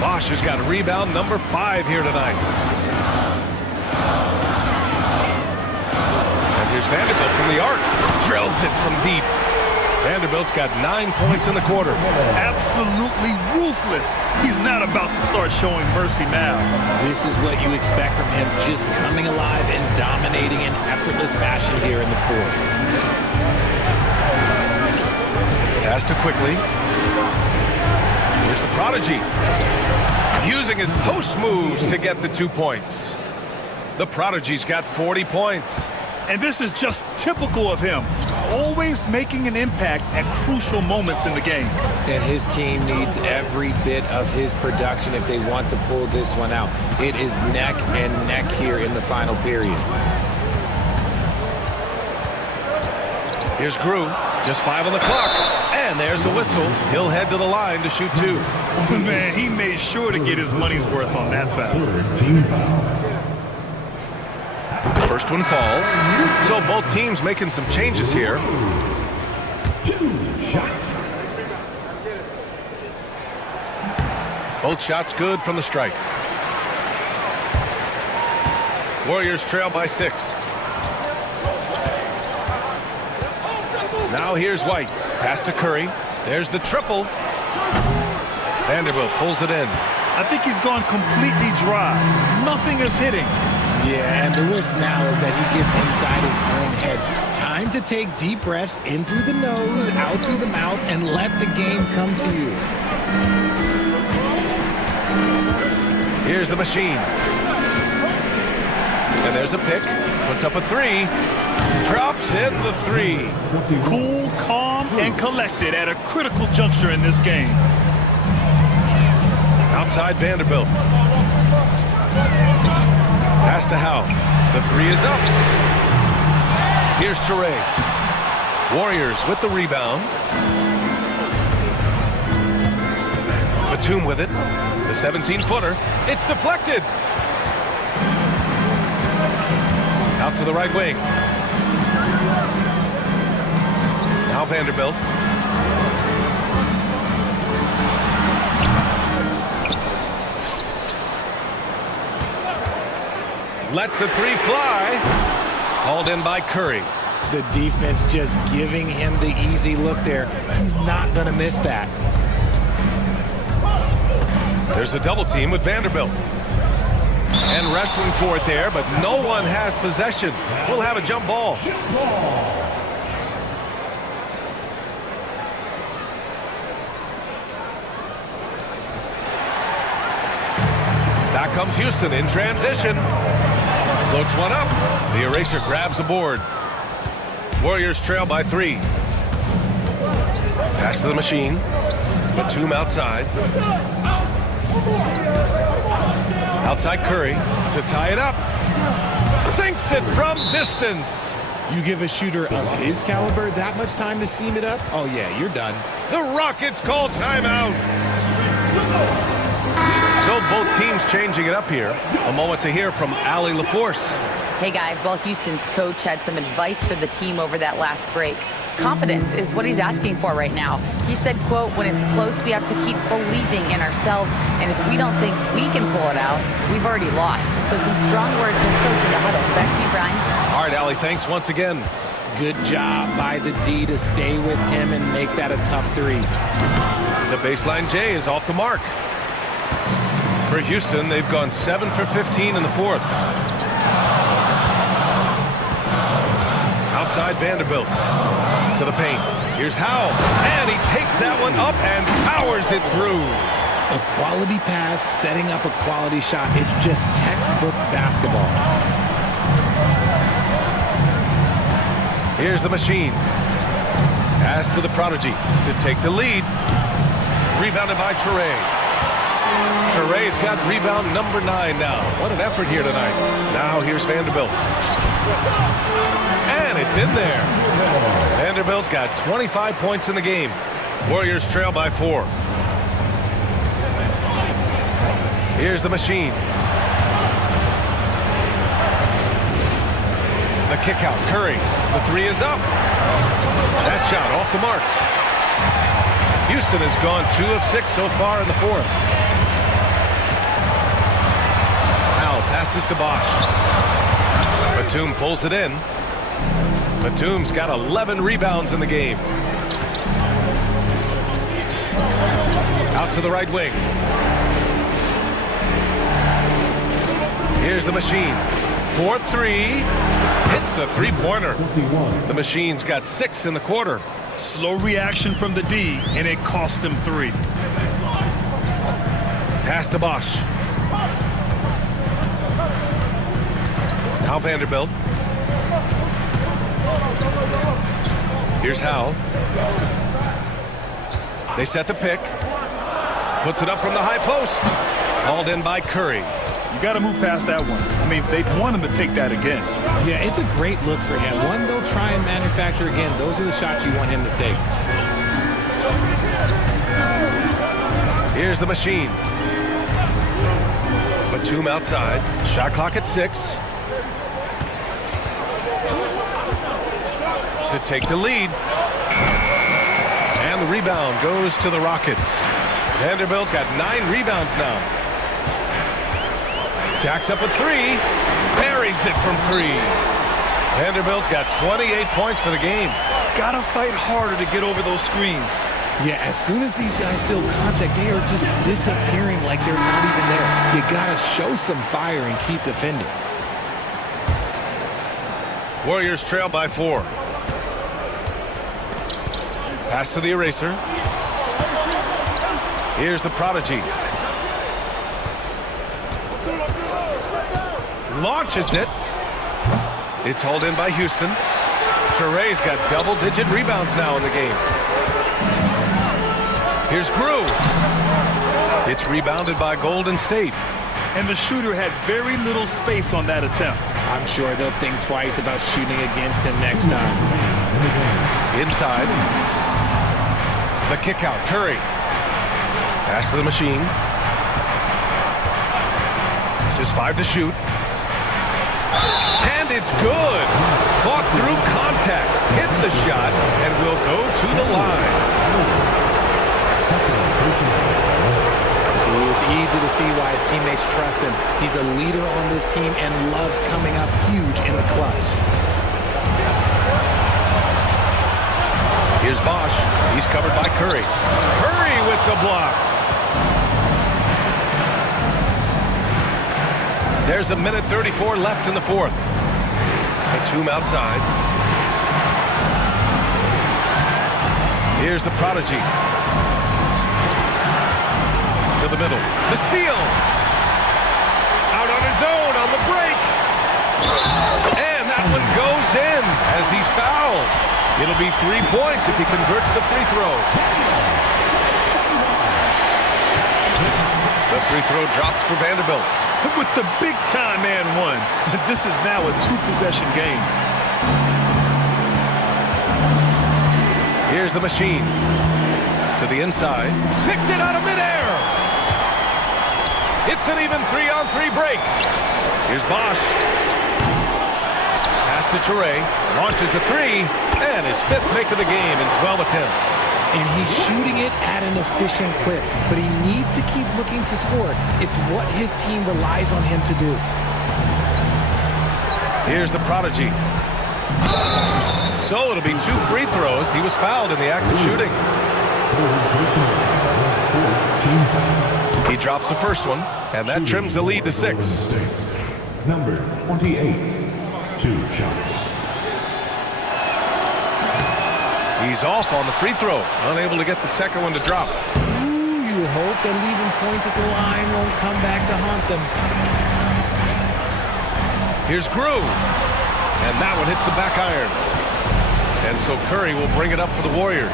Bosch has got rebound number 5 here tonight. And here's Vanderbilt from the arc. Drills it from deep. Vanderbilt's got 9 points in the quarter. Absolutely ruthless. He's not about to start showing mercy now. This is what you expect from him, just coming alive and dominating in effortless fashion here in the fourth. Pass to quickly. Here's the prodigy. Using his post moves to get the 2 points. The prodigy's got 40 points. And this is just typical of him. Always making an impact at crucial moments in the game. And his team needs every bit of his production if they want to pull this one out. It is neck and neck here in the final period. Here's Grew, just 5 on the clock. And there's a whistle. He'll head to the line to shoot 2. Man, he made sure to get his money's worth on that foul. Third team foul. The first one falls. So both teams making some changes here. 2 shots. Both shots good from the strike. Warriors trail by 6. Now here's White. Pass to Curry. There's the triple. Vanderbilt pulls it in. I think he's gone completely dry. Nothing is hitting. Yeah, and the risk now is that he gets inside his own head. Time to take deep breaths in through the nose, out through the mouth, and let the game come to you. Here's the machine. And there's a pick. Puts up a 3. Drops in the 3. Cool, calm, and collected at a critical juncture in this game. Outside Vanderbilt. Pass to Howe. The 3 is up. Here's Toure. Warriors with the rebound. Batum with it. The 17-footer. It's deflected. Out to the right wing. Now Vanderbilt. Lets the 3 fly. Hauled in by Curry. The defense just giving him the easy look there. He's not going to miss that. There's a double team with Vanderbilt. And wrestling for it there, but no one has possession. We'll have a jump ball. Back comes Houston in transition. Floats one up. The eraser grabs the board. Warriors trail by 3. Pass to the machine. Batum outside. Outside Curry to tie it up. Sinks it from distance. You give a shooter of his caliber that much time to seam it up? Oh, yeah, you're done. The Rockets call timeout. So both teams changing it up here. A moment to hear from Allie LaForce. Hey guys, well, Houston's coach had some advice for the team over that last break. Confidence is what he's asking for right now. He said, quote, when it's close, we have to keep believing in ourselves. And if we don't think we can pull it out, we've already lost. So some strong words from coach in the huddle. Back to you, Brian. All right, Allie, thanks once again. Good job by the D to stay with him and make that a tough 3. The baseline J is off the mark. For Houston, they've gone 7 for 15 in the 4th. Outside Vanderbilt to the paint. Here's Howe, and he takes that one up and powers it through. A quality pass, setting up a quality shot. It's just textbook basketball. Here's the machine. Pass to the prodigy to take the lead. Rebounded by Toure. Toure's got rebound number 9 now. What an effort here tonight. Now here's Vanderbilt. And it's in there. Vanderbilt's got 25 points in the game. Warriors trail by 4. Here's the machine. The kick out. Curry. The 3 is up. That shot off the mark. Houston has gone 2 of 6 so far in the 4th. Now passes to Bosch. Batum pulls it in. Batum's got 11 rebounds in the game. Out to the right wing. Here's the machine. 4-3. Hits the 3-pointer. The machine's got 6 in the quarter. Slow reaction from the D, and it cost him 3. Pass to Bosch. Now Vanderbilt. Here's Howe. They set the pick. Puts it up from the high post. Hauled in by Curry. You got to move past that one. I mean, they want him to take that again. Yeah, it's a great look for him. One they'll try and manufacture again. Those are the shots you want him to take. Here's the machine. Batum outside. Shot clock at 6. To take the lead. And the rebound goes to the Rockets. Vanderbilt's got 9 rebounds now. Jacks up a 3. Buries it from 3. Vanderbilt's got 28 points for the game. Gotta fight harder to get over those screens. Yeah, as soon as these guys feel contact, they are just disappearing like they're not even there. You gotta show some fire and keep defending. Warriors trail by 4. Pass to the eraser. Here's the prodigy. Launches it. It's hauled in by Houston. Toure's got double-digit rebounds now in the game. Here's Grew. It's rebounded by Golden State. And the shooter had very little space on that attempt. I'm sure they'll think twice about shooting against him next time. Inside. The kick out. Curry. Pass to the machine. Just 5 to shoot. And it's good. Fought through contact. Hit the shot and will go to the line. It's easy to see why his teammates trust him. He's a leader on this team and loves coming up huge in the clutch. Here's Bosch. He's covered by Curry. Curry with the block. There's a minute 34 left in the fourth. Batum outside. Here's the prodigy. To the middle. The steal. Out on his own on the break. And that one goes in as he's fouled. It'll be 3 points if he converts the free throw. The free throw drops for Vanderbilt. With the big-time and one. This is now a two-possession game. Here's the machine. To the inside. Picked it out of midair. It's an even 3-on-3 break. Here's Bosch. Pass to Toure. Launches a three. And his fifth make of the game in 12 attempts. And he's shooting it at an efficient clip, but he needs to keep looking to score. It's what his team relies on him to do. Here's the prodigy. So it'll be 2 free throws. He was fouled in the act of shooting. He drops the first one, and that trims the lead to 6. Number 28, 2 shots. He's off on the free throw, unable to get the second one to drop. You hope that leaving points at the line won't come back to haunt them. Here's Grew, and that one hits the back iron. And so Curry will bring it up for the Warriors.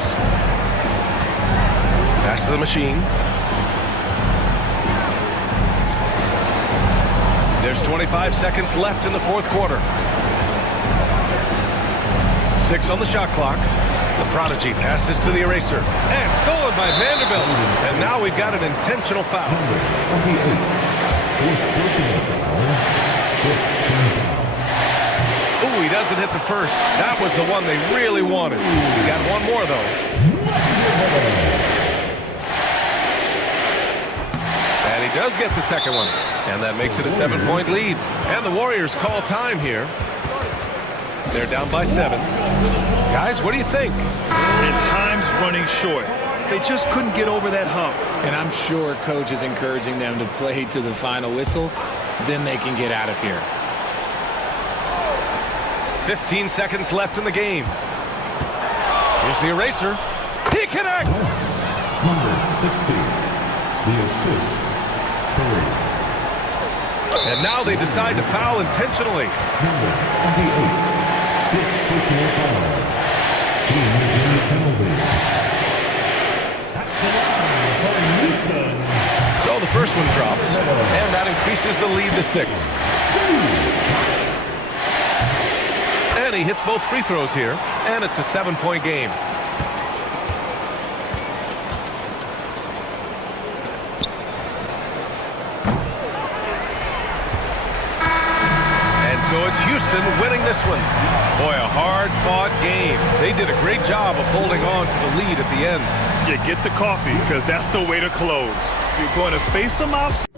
Pass to the machine. There's 25 seconds left in the fourth quarter. 6 on the shot clock. The prodigy passes to the eraser. And stolen by Vanderbilt. And now we've got an intentional foul. Ooh, he doesn't hit the first. That was the one they really wanted. He's got one more, though. And he does get the second one. And that makes it a 7-point lead. And the Warriors call time here. They're down by 7. Guys, what do you think? And time's running short. They just couldn't get over that hump. And I'm sure coach is encouraging them to play to the final whistle. Then they can get out of here. 15 seconds left in the game. Here's the eraser. He connects! Number 60, the assist, Curry. And now they decide to foul intentionally. Number 28, fifth personal foul. Team is in the penalty. That's the line for Houston. So the first one drops, and that increases the lead to 6. And he hits both free throws here, and it's a 7-point game. So it's Houston winning this one. Boy, a hard-fought game. They did a great job of holding on to the lead at the end. Yeah, get the coffee, because that's the way to close. You're going to face some options.